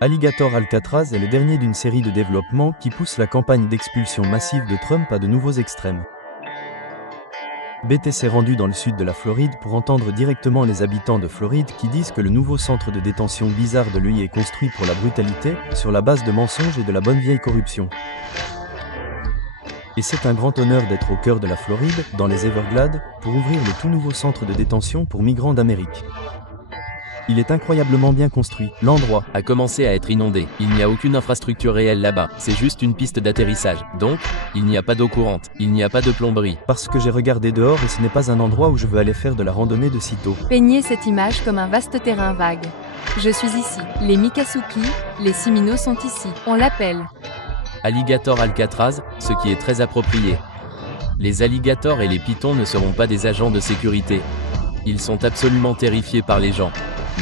Alligator Alcatraz est le dernier d'une série de développements qui pousse la campagne d'expulsion massive de Trump à de nouveaux extrêmes. BT s'est rendu dans le sud de la Floride pour entendre directement les habitants de Floride qui disent que le nouveau centre de détention bizarre de lui est construit pour la brutalité, sur la base de mensonges et de la bonne vieille corruption. Et c'est un grand honneur d'être au cœur de la Floride, dans les Everglades, pour ouvrir le tout nouveau centre de détention pour migrants d'Amérique. Il est incroyablement bien construit. L'endroit a commencé à être inondé. Il n'y a aucune infrastructure réelle là-bas. C'est juste une piste d'atterrissage. Donc, il n'y a pas d'eau courante. Il n'y a pas de plomberie. Parce que j'ai regardé dehors et ce n'est pas un endroit où je veux aller faire de la randonnée de sitôt. Peignez cette image comme un vaste terrain vague. Je suis ici. Les Miccosukee, les Seminoles sont ici. On l'appelle Alligator Alcatraz, ce qui est très approprié. Les alligators et les pythons ne seront pas des agents de sécurité. Ils sont absolument terrifiés par les gens.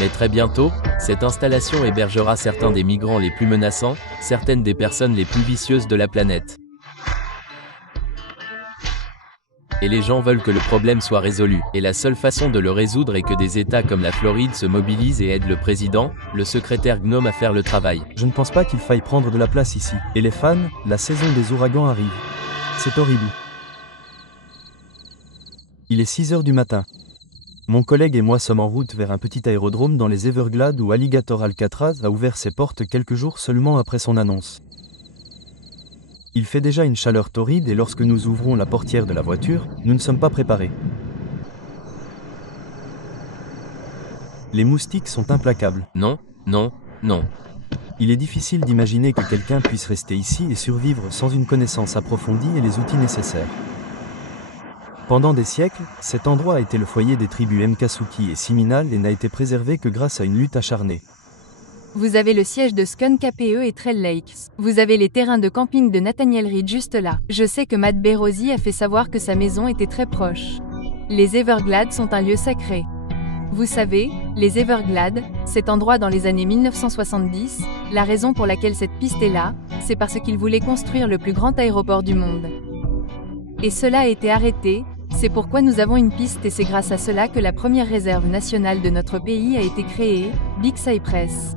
Mais très bientôt, cette installation hébergera certains des migrants les plus menaçants, certaines des personnes les plus vicieuses de la planète. Et les gens veulent que le problème soit résolu. Et la seule façon de le résoudre est que des États comme la Floride se mobilisent et aident le président, le secrétaire Gnome à faire le travail. Je ne pense pas qu'il faille prendre de la place ici. Et les fans, la saison des ouragans arrive. C'est horrible. Il est 6 h du matin. Mon collègue et moi sommes en route vers un petit aérodrome dans les Everglades où Alligator Alcatraz a ouvert ses portes quelques jours seulement après son annonce. Il fait déjà une chaleur torride et lorsque nous ouvrons la portière de la voiture, nous ne sommes pas préparés. Les moustiques sont implacables. Non, non, non. Il est difficile d'imaginer que quelqu'un puisse rester ici et survivre sans une connaissance approfondie et les outils nécessaires. Pendant des siècles, cet endroit a été le foyer des tribus Miccosukee et Seminoles et n'a été préservé que grâce à une lutte acharnée. Vous avez le siège de Skunk KPE et Trail Lakes. Vous avez les terrains de camping de Nathaniel Reed juste là. Je sais que Matt Berossi a fait savoir que sa maison était très proche. Les Everglades sont un lieu sacré. Vous savez, les Everglades, cet endroit dans les années 1970, la raison pour laquelle cette piste est là, c'est parce qu'ils voulaient construire le plus grand aéroport du monde. Et cela a été arrêté, c'est pourquoi nous avons une piste et c'est grâce à cela que la première réserve nationale de notre pays a été créée, Big Cypress.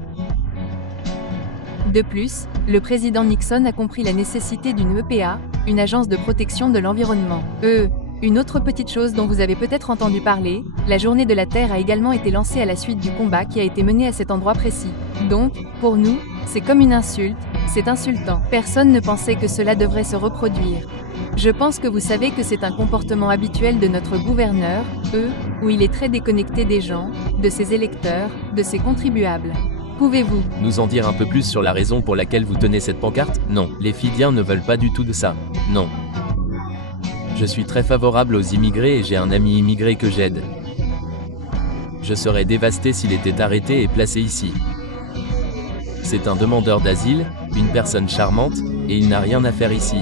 De plus, le président Nixon a compris la nécessité d'une EPA, une agence de protection de l'environnement. Une autre petite chose dont vous avez peut-être entendu parler, la journée de la Terre a également été lancée à la suite du combat qui a été mené à cet endroit précis. Donc, pour nous, c'est comme une insulte, c'est insultant. Personne ne pensait que cela devrait se reproduire. Je pense que vous savez que c'est un comportement habituel de notre gouverneur, où il est très déconnecté des gens, de ses électeurs, de ses contribuables. Pouvez-vous nous en dire un peu plus sur la raison pour laquelle vous tenez cette pancarte? Non, les Fidiens ne veulent pas du tout de ça. Non. Je suis très favorable aux immigrés et j'ai un ami immigré que j'aide. Je serais dévasté s'il était arrêté et placé ici. C'est un demandeur d'asile, une personne charmante, et il n'a rien à faire ici.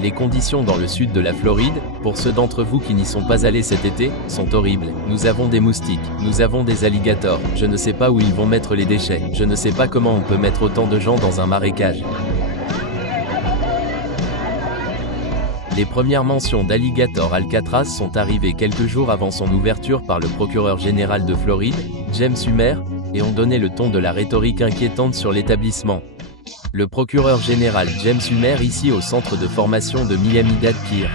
Les conditions dans le sud de la Floride, pour ceux d'entre vous qui n'y sont pas allés cet été, sont horribles. Nous avons des moustiques, nous avons des alligators, je ne sais pas où ils vont mettre les déchets, je ne sais pas comment on peut mettre autant de gens dans un marécage. Les premières mentions d'Alligator Alcatraz sont arrivées quelques jours avant son ouverture par le procureur général de Floride, James Humer, et ont donné le ton de la rhétorique inquiétante sur l'établissement. Le procureur général James Humer ici au centre de formation de Miami-Dade Pier.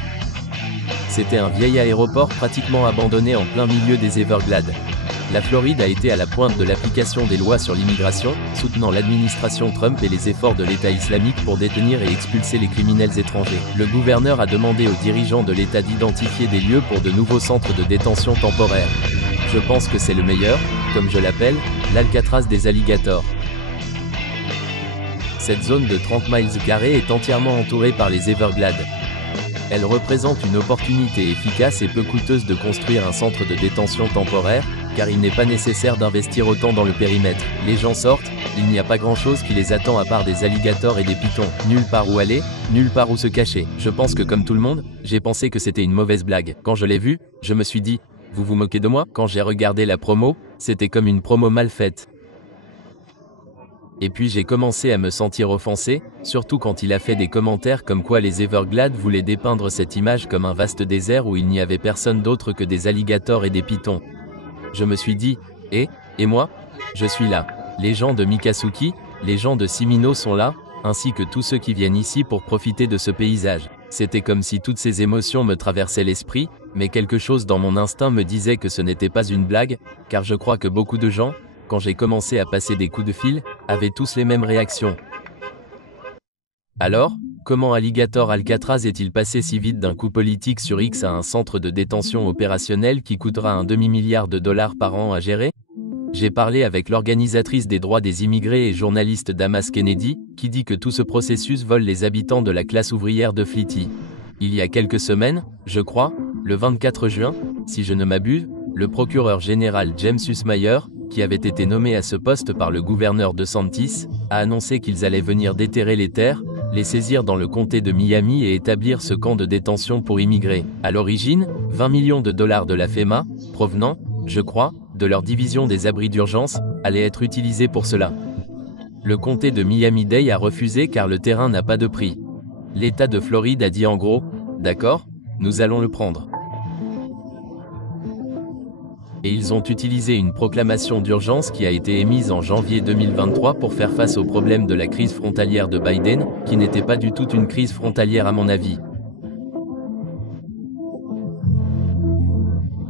C'était un vieil aéroport pratiquement abandonné en plein milieu des Everglades. La Floride a été à la pointe de l'application des lois sur l'immigration, soutenant l'administration Trump et les efforts de l'État islamique pour détenir et expulser les criminels étrangers. Le gouverneur a demandé aux dirigeants de l'État d'identifier des lieux pour de nouveaux centres de détention temporaires. Je pense que c'est le meilleur, comme je l'appelle, l'Alcatraz des alligators. Cette zone de 30 miles carrés est entièrement entourée par les Everglades. Elle représente une opportunité efficace et peu coûteuse de construire un centre de détention temporaire, car il n'est pas nécessaire d'investir autant dans le périmètre. Les gens sortent, il n'y a pas grand-chose qui les attend à part des alligators et des pythons. Nulle part où aller, nulle part où se cacher. Je pense que comme tout le monde, j'ai pensé que c'était une mauvaise blague. Quand je l'ai vu, je me suis dit, vous vous moquez de moi? Quand j'ai regardé la promo, c'était comme une promo mal faite. Et puis j'ai commencé à me sentir offensé, surtout quand il a fait des commentaires comme quoi les Everglades voulaient dépeindre cette image comme un vaste désert où il n'y avait personne d'autre que des alligators et des pythons. Je me suis dit, et moi? Je suis là. Les gens de Mikasuki, les gens de Simino sont là, ainsi que tous ceux qui viennent ici pour profiter de ce paysage. C'était comme si toutes ces émotions me traversaient l'esprit, mais quelque chose dans mon instinct me disait que ce n'était pas une blague, car je crois que beaucoup de gens, quand j'ai commencé à passer des coups de fil, avaient tous les mêmes réactions. Alors, comment Alligator Alcatraz est-il passé si vite d'un coup politique sur X à un centre de détention opérationnel qui coûtera un demi-milliard de dollars par an à gérer? J'ai parlé avec l'organisatrice des droits des immigrés et journaliste Damas Kennedy, qui dit que tout ce processus vole les habitants de la classe ouvrière de Fleety. Il y a quelques semaines, je crois, le 24 juin, si je ne m'abuse, le procureur général James Husmeier, qui avait été nommé à ce poste par le gouverneur DeSantis, a annoncé qu'ils allaient venir déterrer les terres, les saisir dans le comté de Miami et établir ce camp de détention pour immigrés. À l'origine, 20 millions de dollars de la FEMA, provenant, je crois, de leur division des abris d'urgence, allaient être utilisés pour cela. Le comté de Miami-Dade a refusé car le terrain n'a pas de prix. L'État de Floride a dit en gros, d'accord, nous allons le prendre. Et ils ont utilisé une proclamation d'urgence qui a été émise en janvier 2023 pour faire face au problème de la crise frontalière de Biden, qui n'était pas du tout une crise frontalière à mon avis.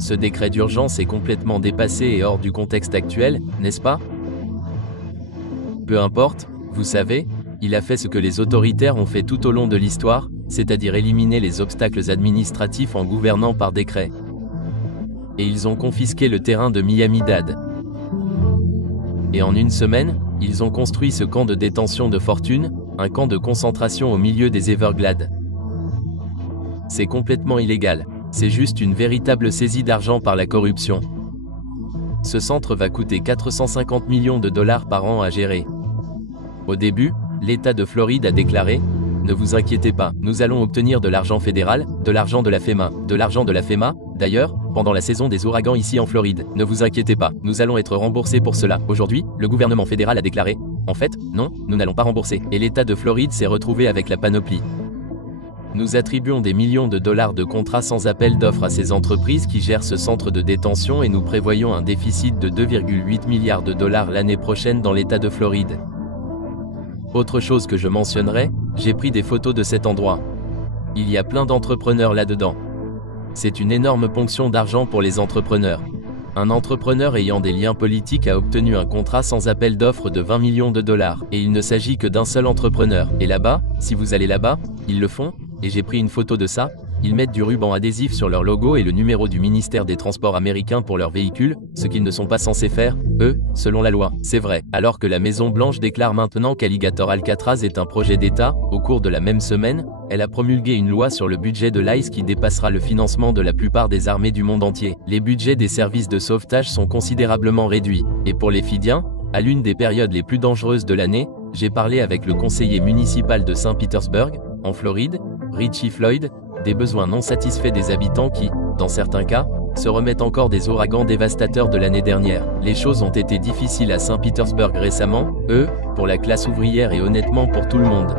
Ce décret d'urgence est complètement dépassé et hors du contexte actuel, n'est-ce pas? Peu importe, vous savez, il a fait ce que les autoritaires ont fait tout au long de l'histoire, c'est-à-dire éliminer les obstacles administratifs en gouvernant par décret. Et ils ont confisqué le terrain de Miami-Dade. Et en une semaine, ils ont construit ce camp de détention de fortune, un camp de concentration au milieu des Everglades. C'est complètement illégal. C'est juste une véritable saisie d'argent par la corruption. Ce centre va coûter 450 millions de dollars par an à gérer. Au début, l'État de Floride a déclaré « Ne vous inquiétez pas, nous allons obtenir de l'argent fédéral, de l'argent de la FEMA, de l'argent de la FEMA, d'ailleurs, pendant la saison des ouragans ici en Floride. Ne vous inquiétez pas, nous allons être remboursés pour cela. » Aujourd'hui, le gouvernement fédéral a déclaré « En fait, non, nous n'allons pas rembourser. » Et l'État de Floride s'est retrouvé avec la panoplie. Nous attribuons des millions de dollars de contrats sans appel d'offres à ces entreprises qui gèrent ce centre de détention et nous prévoyons un déficit de 2,8 milliards de dollars l'année prochaine dans l'État de Floride. Autre chose que je mentionnerai, j'ai pris des photos de cet endroit. Il y a plein d'entrepreneurs là-dedans. C'est une énorme ponction d'argent pour les entrepreneurs. Un entrepreneur ayant des liens politiques a obtenu un contrat sans appel d'offres de 20 millions de dollars. Et il ne s'agit que d'un seul entrepreneur. Et là-bas, si vous allez là-bas, ils le font. Et j'ai pris une photo de ça, ils mettent du ruban adhésif sur leur logo et le numéro du ministère des Transports américain pour leurs véhicules, ce qu'ils ne sont pas censés faire, eux, selon la loi. C'est vrai. Alors que la Maison-Blanche déclare maintenant qu'Alligator Alcatraz est un projet d'État, au cours de la même semaine, elle a promulgué une loi sur le budget de l'ICE qui dépassera le financement de la plupart des armées du monde entier. Les budgets des services de sauvetage sont considérablement réduits. Et pour les Fidiens, à l'une des périodes les plus dangereuses de l'année, j'ai parlé avec le conseiller municipal de Saint-Petersburg, en Floride, Richie Floyd, des besoins non satisfaits des habitants qui, dans certains cas, se remettent encore des ouragans dévastateurs de l'année dernière. Les choses ont été difficiles à Saint-Petersburg récemment, pour la classe ouvrière et honnêtement pour tout le monde.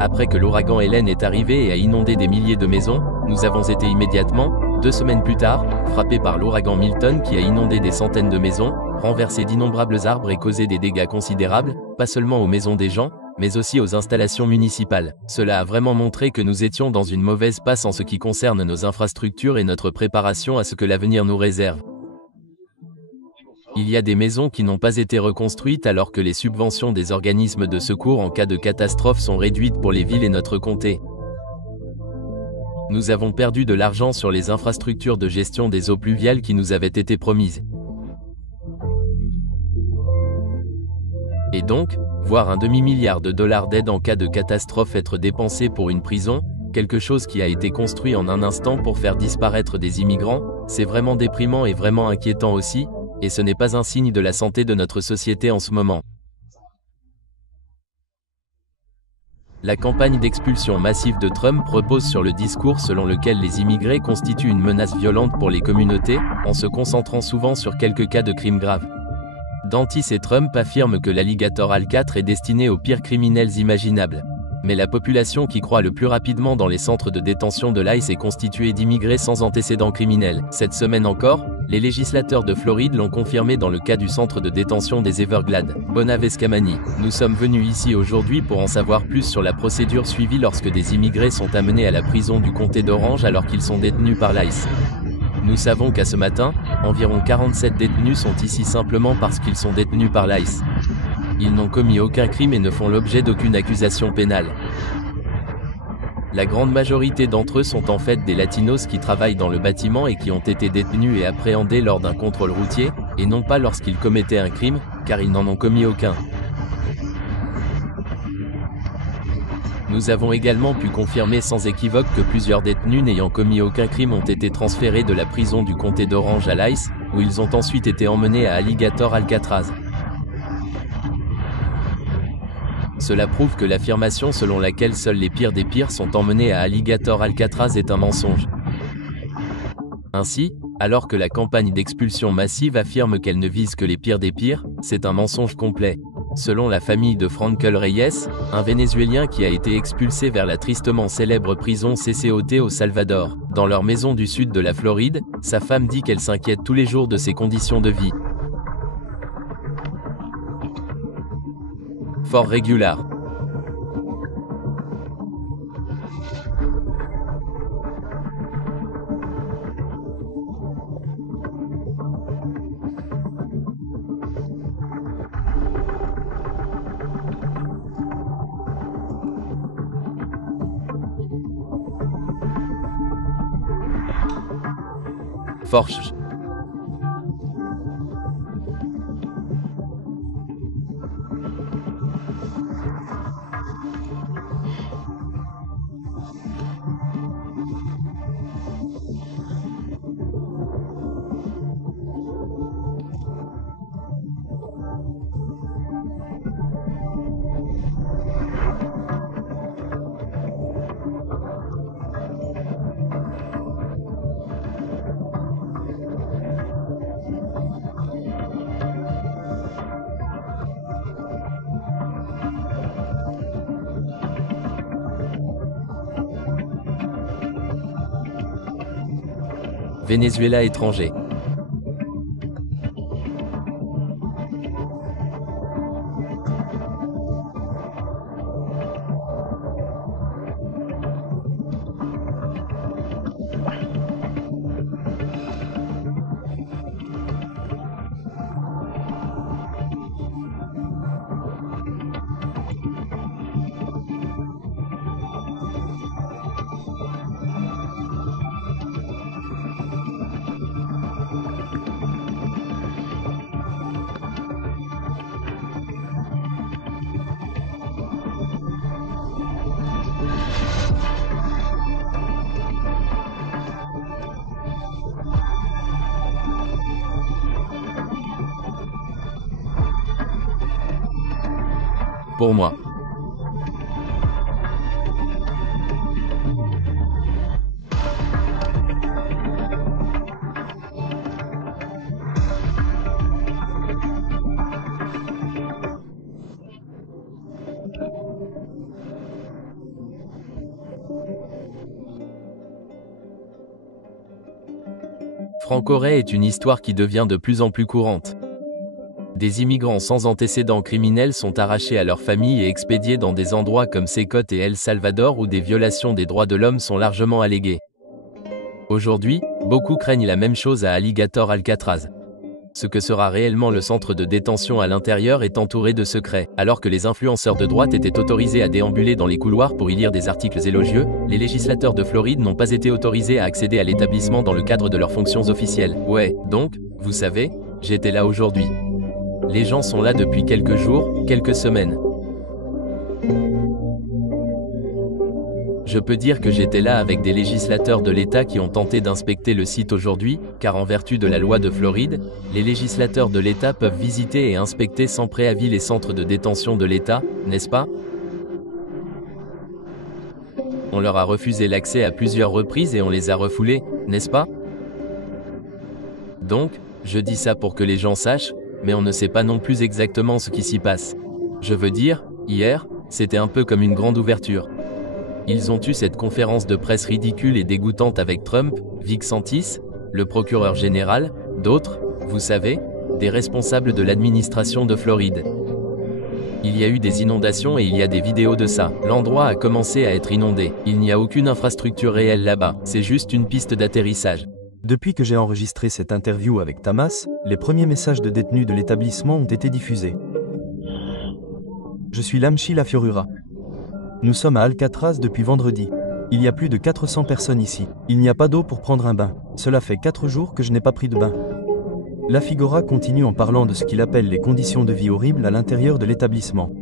Après que l'ouragan Helen est arrivé et a inondé des milliers de maisons, nous avons été immédiatement, 2 semaines plus tard, frappés par l'ouragan Milton qui a inondé des centaines de maisons, renversé d'innombrables arbres et causé des dégâts considérables, pas seulement aux maisons des gens, mais aussi aux installations municipales. Cela a vraiment montré que nous étions dans une mauvaise passe en ce qui concerne nos infrastructures et notre préparation à ce que l'avenir nous réserve. Il y a des maisons qui n'ont pas été reconstruites alors que les subventions des organismes de secours en cas de catastrophe sont réduites pour les villes et notre comté. Nous avons perdu de l'argent sur les infrastructures de gestion des eaux pluviales qui nous avaient été promises. Et donc, voir un demi-milliard de dollars d'aide en cas de catastrophe être dépensé pour une prison, quelque chose qui a été construit en un instant pour faire disparaître des immigrants, c'est vraiment déprimant et vraiment inquiétant aussi, et ce n'est pas un signe de la santé de notre société en ce moment. La campagne d'expulsion massive de Trump repose sur le discours selon lequel les immigrés constituent une menace violente pour les communautés, en se concentrant souvent sur quelques cas de crimes graves. DeSantis et Trump affirment que l'Alligator Alcatraz est destiné aux pires criminels imaginables. Mais la population qui croît le plus rapidement dans les centres de détention de l'ICE est constituée d'immigrés sans antécédents criminels. Cette semaine encore, les législateurs de Floride l'ont confirmé dans le cas du centre de détention des Everglades, Bonavescamani. Nous sommes venus ici aujourd'hui pour en savoir plus sur la procédure suivie lorsque des immigrés sont amenés à la prison du comté d'Orange alors qu'ils sont détenus par l'ICE. Nous savons qu'à ce matin, environ 47 détenus sont ici simplement parce qu'ils sont détenus par l'ICE. Ils n'ont commis aucun crime et ne font l'objet d'aucune accusation pénale. La grande majorité d'entre eux sont en fait des latinos qui travaillent dans le bâtiment et qui ont été détenus et appréhendés lors d'un contrôle routier, et non pas lorsqu'ils commettaient un crime, car ils n'en ont commis aucun. Nous avons également pu confirmer sans équivoque que plusieurs détenus n'ayant commis aucun crime ont été transférés de la prison du comté d'Orange à l'ICE, où ils ont ensuite été emmenés à Alligator Alcatraz. Cela prouve que l'affirmation selon laquelle seuls les pires des pires sont emmenés à Alligator Alcatraz est un mensonge. Ainsi, alors que la campagne d'expulsion massive affirme qu'elle ne vise que les pires des pires, c'est un mensonge complet. Selon la famille de Frankel Reyes, un Vénézuélien qui a été expulsé vers la tristement célèbre prison CCOT au Salvador, dans leur maison du sud de la Floride, sa femme dit qu'elle s'inquiète tous les jours de ses conditions de vie. Fort Regular. Forge. Venezuela étranger. Pour moi. Franco-Ray est une histoire qui devient de plus en plus courante. Des immigrants sans antécédents criminels sont arrachés à leur famille et expédiés dans des endroits comme Secot et El Salvador où des violations des droits de l'homme sont largement alléguées. Aujourd'hui, beaucoup craignent la même chose à Alligator Alcatraz. Ce que sera réellement le centre de détention à l'intérieur est entouré de secrets. Alors que les influenceurs de droite étaient autorisés à déambuler dans les couloirs pour y lire des articles élogieux, les législateurs de Floride n'ont pas été autorisés à accéder à l'établissement dans le cadre de leurs fonctions officielles. Ouais, donc, vous savez, j'étais là aujourd'hui. Les gens sont là depuis quelques jours, quelques semaines. Je peux dire que j'étais là avec des législateurs de l'État qui ont tenté d'inspecter le site aujourd'hui, car en vertu de la loi de Floride, les législateurs de l'État peuvent visiter et inspecter sans préavis les centres de détention de l'État, n'est-ce pas? On leur a refusé l'accès à plusieurs reprises et on les a refoulés, n'est-ce pas? Donc, je dis ça pour que les gens sachent, mais on ne sait pas non plus exactement ce qui s'y passe. Je veux dire, hier, C'était un peu comme une grande ouverture. Ils ont eu cette conférence de presse ridicule et dégoûtante avec Trump, Vic Santis, le procureur général, d'autres, vous savez, des responsables de l'administration de Floride. Il y a eu des inondations et il y a des vidéos de ça. L'endroit a commencé à être inondé. Il n'y a aucune infrastructure réelle là-bas. C'est juste une piste d'atterrissage. Depuis que j'ai enregistré cette interview avec Tamas, les premiers messages de détenus de l'établissement ont été diffusés. Je suis Lamchi Lafiorura. Nous sommes à Alcatraz depuis vendredi. Il y a plus de 400 personnes ici. Il n'y a pas d'eau pour prendre un bain. Cela fait 4 jours que je n'ai pas pris de bain. La Figura continue en parlant de ce qu'il appelle les conditions de vie horribles à l'intérieur de l'établissement.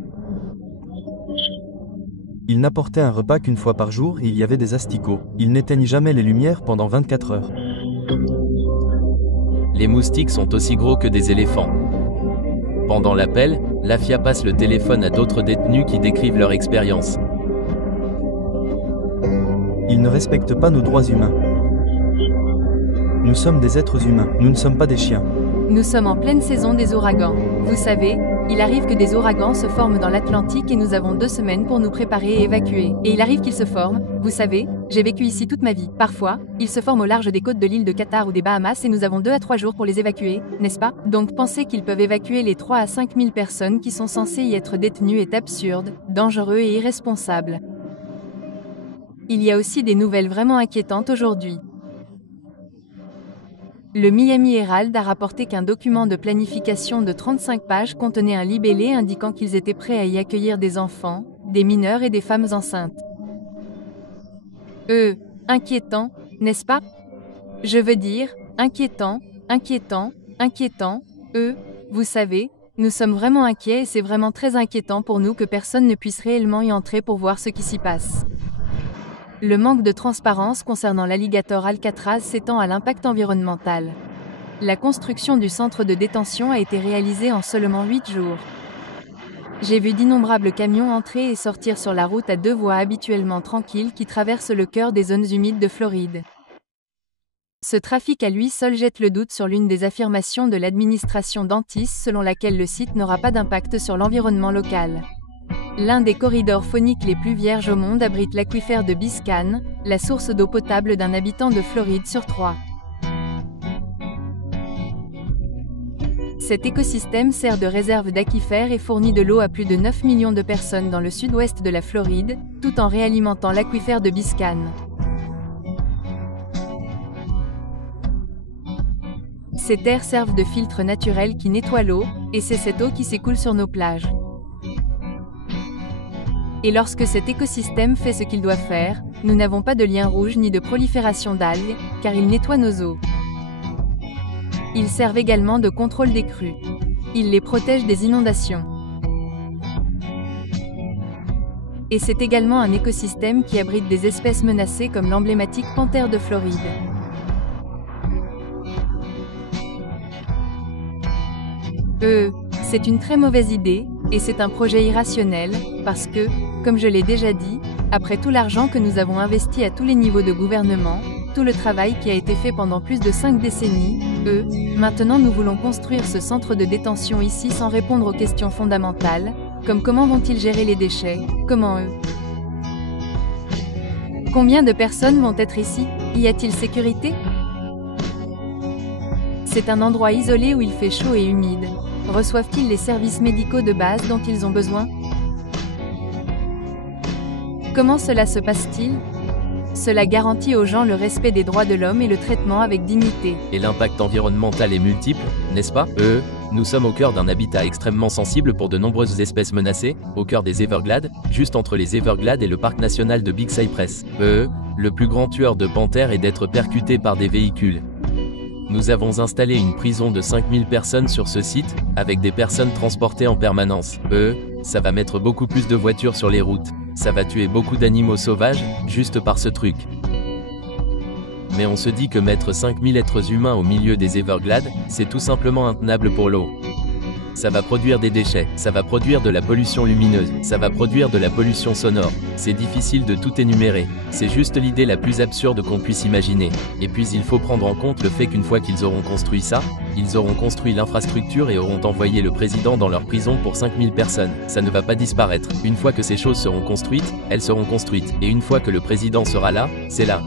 Il n'apportait un repas qu'une fois par jour et il y avait des asticots. Il n'éteignent jamais les lumières pendant 24 heures. Les moustiques sont aussi gros que des éléphants. Pendant l'appel, Lafia passe le téléphone à d'autres détenus qui décrivent leur expérience. Ils ne respectent pas nos droits humains. Nous sommes des êtres humains, nous ne sommes pas des chiens. Nous sommes en pleine saison des ouragans. Vous savez, il arrive que des ouragans se forment dans l'Atlantique et nous avons 2 semaines pour nous préparer et évacuer. Et il arrive qu'ils se forment, vous savez, j'ai vécu ici toute ma vie. Parfois, ils se forment au large des côtes de l'île de Qatar ou des Bahamas et nous avons 2 à 3 jours pour les évacuer, n'est-ce pas? Donc penser qu'ils peuvent évacuer les 3 à 5 000 personnes qui sont censées y être détenues est absurde, dangereux et irresponsable. Il y a aussi des nouvelles vraiment inquiétantes aujourd'hui. Le Miami Herald a rapporté qu'un document de planification de 35 pages contenait un libellé indiquant qu'ils étaient prêts à y accueillir des enfants, des mineurs et des femmes enceintes. Inquiétant, n'est-ce pas? Je veux dire, inquiétant, inquiétant, inquiétant, vous savez, nous sommes vraiment inquiets et c'est vraiment très inquiétant pour nous que personne ne puisse réellement y entrer pour voir ce qui s'y passe. Le manque de transparence concernant l'alligator Alcatraz s'étend à l'impact environnemental. La construction du centre de détention a été réalisée en seulement 8 jours. J'ai vu d'innombrables camions entrer et sortir sur la route à 2 voies habituellement tranquilles qui traversent le cœur des zones humides de Floride. Ce trafic à lui seul jette le doute sur l'une des affirmations de l'administration d'Antis selon laquelle le site n'aura pas d'impact sur l'environnement local. L'un des corridors fauniques les plus vierges au monde abrite l'aquifère de Biscayne, la source d'eau potable d'un habitant de Floride sur 3. Cet écosystème sert de réserve d'aquifères et fournit de l'eau à plus de 9 millions de personnes dans le sud-ouest de la Floride, tout en réalimentant l'aquifère de Biscayne. Ces terres servent de filtre naturel qui nettoie l'eau, et c'est cette eau qui s'écoule sur nos plages. Et lorsque cet écosystème fait ce qu'il doit faire, nous n'avons pas de lien rouge ni de prolifération d'algues, car il nettoie nos eaux. Ils servent également de contrôle des crues. Ils les protègent des inondations. Et c'est également un écosystème qui abrite des espèces menacées comme l'emblématique panthère de Floride. C'est une très mauvaise idée, et c'est un projet irrationnel, parce que, comme je l'ai déjà dit, après tout l'argent que nous avons investi à tous les niveaux de gouvernement, tout le travail qui a été fait pendant plus de 5 décennies, maintenant nous voulons construire ce centre de détention ici sans répondre aux questions fondamentales, comme comment vont-ils gérer les déchets, comment Combien de personnes vont être ici? Y a-t-il sécurité? C'est un endroit isolé où il fait chaud et humide. Reçoivent-ils les services médicaux de base dont ils ont besoin? Comment cela se passe-t-il? Cela garantit aux gens le respect des droits de l'homme et le traitement avec dignité. Et l'impact environnemental est multiple, n'est-ce pas? Nous sommes au cœur d'un habitat extrêmement sensible pour de nombreuses espèces menacées, au cœur des Everglades, juste entre les Everglades et le parc national de Big Cypress. Le plus grand tueur de panthères est d'être percuté par des véhicules. Nous avons installé une prison de 5000 personnes sur ce site, avec des personnes transportées en permanence. Ça va mettre beaucoup plus de voitures sur les routes. Ça va tuer beaucoup d'animaux sauvages, juste par ce truc. Mais on se dit que mettre 5000 êtres humains au milieu des Everglades, c'est tout simplement intenable pour l'eau. Ça va produire des déchets, ça va produire de la pollution lumineuse, ça va produire de la pollution sonore. C'est difficile de tout énumérer. C'est juste l'idée la plus absurde qu'on puisse imaginer. Et puis il faut prendre en compte le fait qu'une fois qu'ils auront construit ça, ils auront construit l'infrastructure et auront envoyé le président dans leur prison pour 5000 personnes. Ça ne va pas disparaître. Une fois que ces choses seront construites, elles seront construites. Et une fois que le président sera là, c'est là.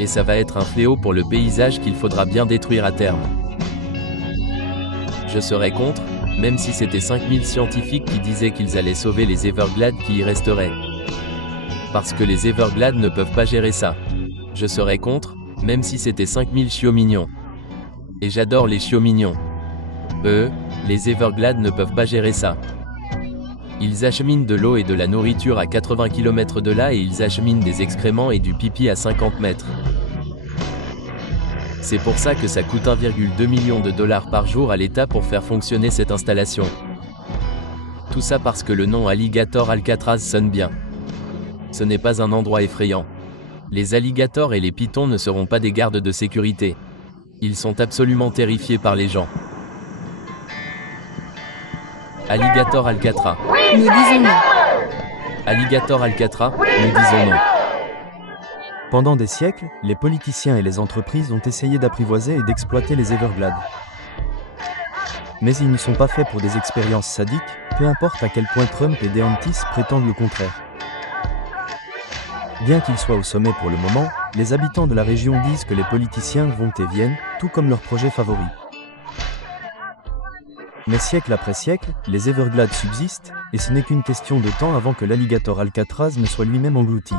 Et ça va être un fléau pour le paysage qu'il faudra bien détruire à terme. Je serais contre, même si c'était 5000 scientifiques qui disaient qu'ils allaient sauver les Everglades qui y resteraient. Parce que les Everglades ne peuvent pas gérer ça. Je serais contre, même si c'était 5000 chiots mignons. Et j'adore les chiots mignons. Les Everglades ne peuvent pas gérer ça. Ils acheminent de l'eau et de la nourriture à 80 km de là et ils acheminent des excréments et du pipi à 50 mètres. C'est pour ça que ça coûte 1,2 million de dollars par jour à l'État pour faire fonctionner cette installation. Tout ça parce que le nom Alligator Alcatraz sonne bien. Ce n'est pas un endroit effrayant. Les alligators et les pythons ne seront pas des gardes de sécurité. Ils sont absolument terrifiés par les gens. Alligator Alcatraz. Nous disons non. Alligator Alcatraz, nous disons non. Pendant des siècles, les politiciens et les entreprises ont essayé d'apprivoiser et d'exploiter les Everglades. Mais ils ne sont pas faits pour des expériences sadiques, peu importe à quel point Trump et DeSantis prétendent le contraire. Bien qu'ils soient au sommet pour le moment, les habitants de la région disent que les politiciens vont et viennent, tout comme leur projet favori. Mais siècle après siècle, les Everglades subsistent, et ce n'est qu'une question de temps avant que l'alligator Alcatraz ne soit lui-même englouti.